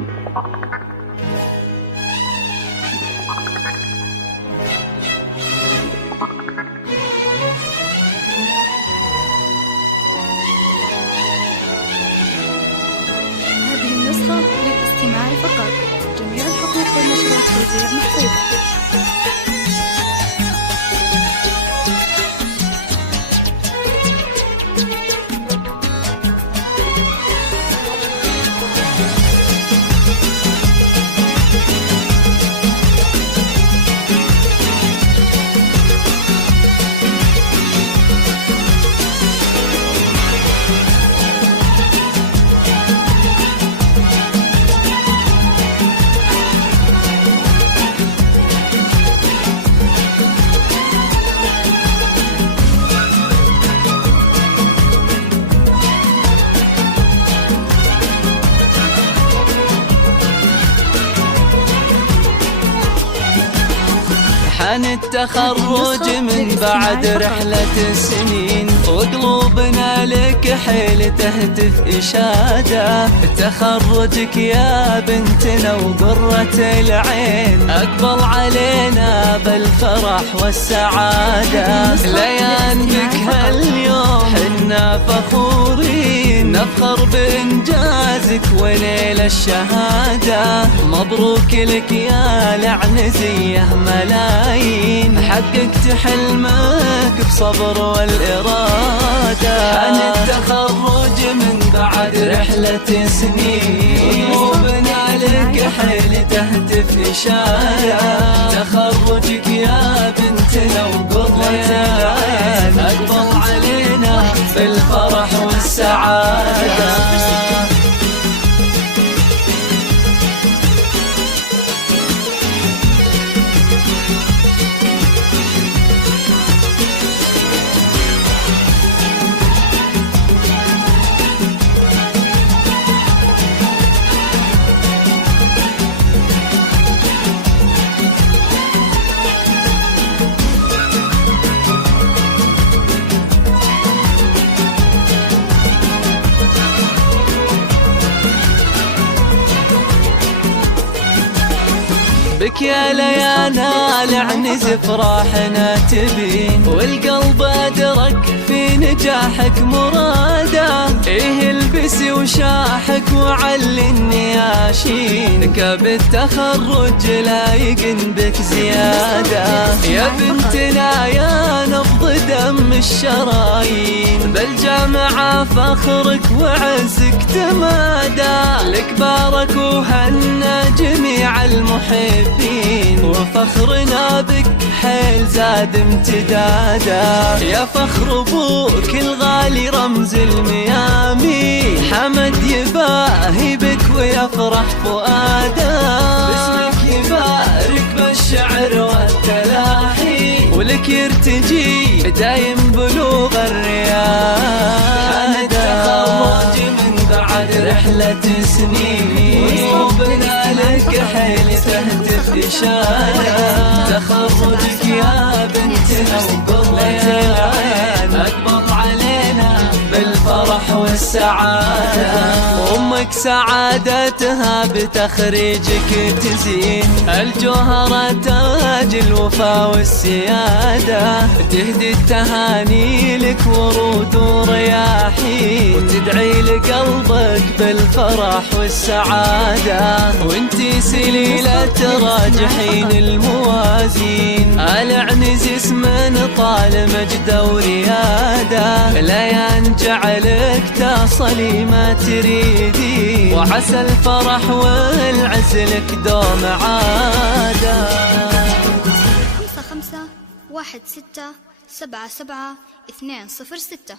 هذه النسخة للاستماع فقط. جميع الحقوق والنشرات توزيع محفوظة. حان التخرج من بعد رحلة سنين، وقلوبنا لك حيل تهتف إشادة. تخرجك يا بنتنا وقرة العين، أقبل علينا بالفرح والسعادة. ليان بك هاليوم حنا فخورين، نفخر بإنجازك ونيل الشهادة. مبروك لك يا العنزية ملايين، حققت حلمك بصبر والإرادة. عن التخرج من بعد رحلة سنين، قلوبنا لك حيل تهتف إشارة. تخرجك يا بنتنا وقرة العين، أقبل علينا بالفرح والسعادة. بك يا ليانا العنز فرحنا تبين، والقلب أدرك في نجاحك مراده. إيه البسي وشاحك وعلي النياشين، كاب التخرج لايق بك زيادة. يا بنتنا يا نبض دم الشرايين، بالجامعة فخرك وعزك تمادى. لك بارك وهنا جميع المحبين، وفخرنا بك حيل زاد امتدادا. يا فخر ابوك الغالي رمز الميامي، حمد يباهي بك ويفرح فؤاده. باسمك يبارك بالشعر والتلاحي، ولك يرتجي دايم بلوغ الريادة. التخرج من بعد رحلة سنين، وقلوبنا لك حيل تهتف إشارة. تخرجك يا بنتنا وقرة العين، أقبض علينا بالفرح والسعادة. أمك سعادتها بتخريجك تزين، الجوهرة تاج الوفا والسيادة. تهدي التهاني لك ورود ورياحين، وتدعي لقلبك بالفرح والسعادة. وانتي سليلة راجحين الموازين، العنز اسم طال مجد وريادة. ليان جعلك تصلي ما تريدين، وعسى الفرح والعز لك دوم عادة. 55 16 77 206